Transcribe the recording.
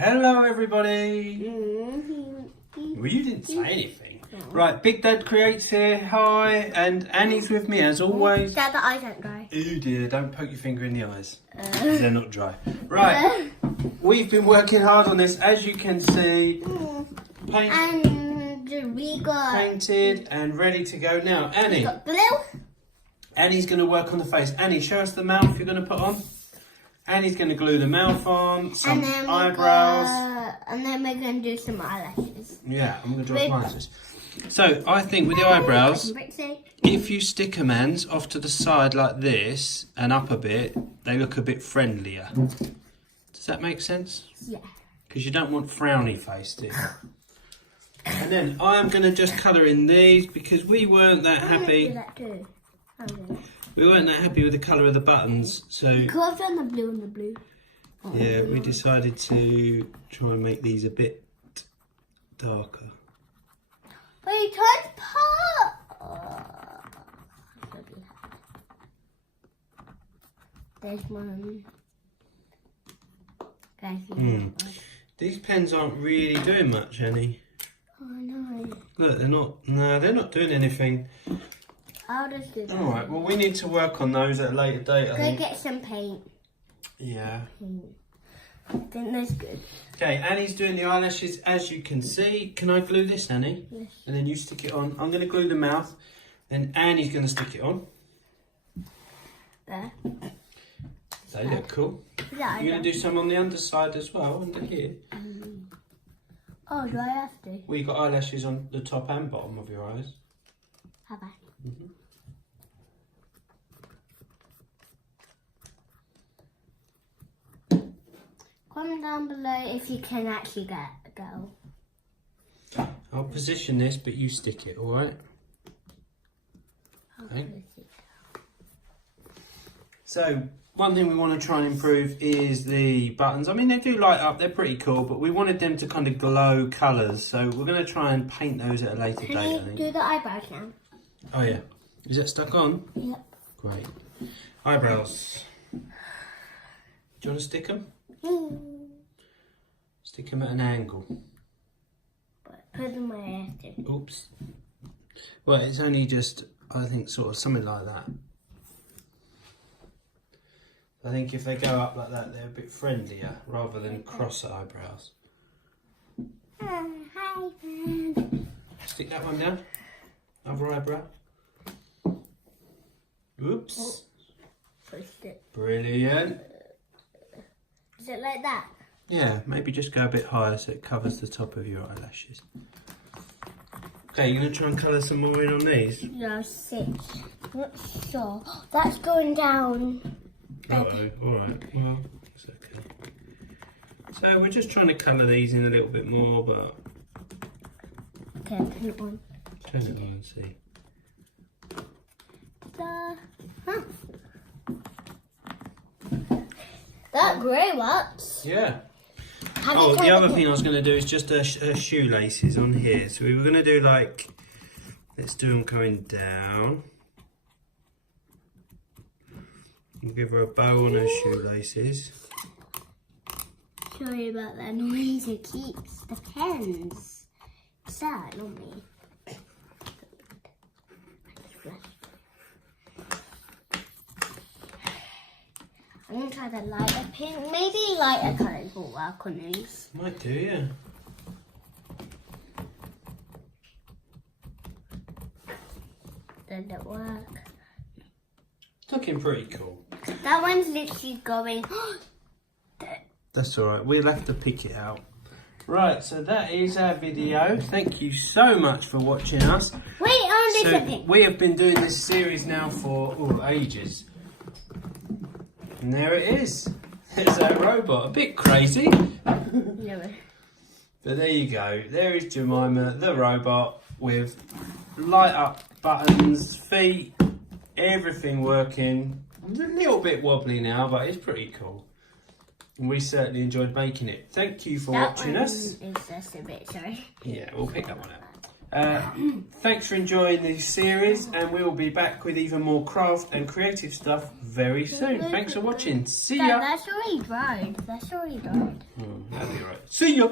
Hello everybody. Well, you didn't say anything. Right, Big Dad Creates here. Hi, and Annie's with me as always. Dad, the eyes aren't dry. Oh dear, don't poke your finger in the eyes. They're not dry. Right, we've been working hard on this, as you can see. And we got painted and ready to go now. Annie. We got blue. Annie's going to work on the face. Annie, show us the mouth you're going to put on. Annie's going to glue the mouth on, some eyebrows. And then we're going to do some eyelashes. Yeah, I'm going to draw some eyelashes. So, I think with the eyebrows, if you stick them ends off to the side like this and up a bit, they look a bit friendlier. Does that make sense? Yeah. Because you don't want frowny face, do you? And then I'm going to just colour in these because we weren't that happy. Do that too. We weren't that happy with the colour of the buttons, so Could have done the blue and the blue. yeah, we decided to try and make these a bit darker. Wait, touch part. There's one. Guys, These pens aren't really doing much, Annie. Oh no. Look, they're not doing anything. I'll just do that. Alright, well we need to work on those at a later date, I Go think. get some paint. Yeah. I think that's good. Okay, Annie's doing the eyelashes, as you can see. Can I glue this, Annie? Yes. And then you stick it on. I'm going to glue the mouth, then Annie's going to stick it on. There. They look cool. Yeah, You're going to do some on the underside as well, under here. Oh, do I have to? Well, you've got eyelashes on the top and bottom of your eyes. Have I? Comment down below if you can actually get a go. I'll position this, but you stick it, alright? Okay. So, one thing we want to try and improve is the buttons. I mean, they do light up, they're pretty cool, but we wanted them to kind of glow colours. So we're going to try and paint those at a later date, I Can you think. do the eyebrows now? Oh yeah. Is that stuck on? Yep. Great. Eyebrows. Do you want to stick them? Stick them at an angle. Put them where I have to. Oops. Well, it's only just, I think, sort of something like that. I think if they go up like that, they're a bit friendlier rather than cross eyebrows. Hi, friend. Stick that one down. Other eyebrow. Oops. Oh, pushed it. Brilliant. Is it like that? Yeah, maybe just go a bit higher so it covers the top of your eyelashes. Okay, you're going to try and colour some more in on these? No, 6. Not sure. That's going down. Uh-oh, alright, well, it's okay. So we're just trying to colour these in a little bit more, but... Okay, turn it on. Turn it on and see. Huh. That grey works. Yeah. Oh, the other thing I was going to do is just her shoelaces on here. So we were going to do like, let's do them going down. We'll give her a bow on her shoelaces. Sorry about that noise. It keeps the pens. It's that, not me. I'm going to try the lighter pink. Maybe lighter colours will work on these. Might do, yeah. Does it work? It's looking pretty cool. That one's literally going... That's alright, we'll have to pick it out. Right, so that is our video. Thank you so much for watching us. Wait, on this thing. We have been doing this series now for ages. And there it is. There's our robot. A bit crazy. No. But there you go. There is Jemima, the robot, with light up buttons, feet, everything working. A little bit wobbly now, but it's pretty cool. And we certainly enjoyed making it. Thank you for watching us. Is just a bit, sorry. Yeah, we'll pick that one up. Thanks for enjoying this series, and we will be back with even more craft and creative stuff very soon. Thanks for watching. See ya. That's already dried. That's already dried. That'll be right. See ya.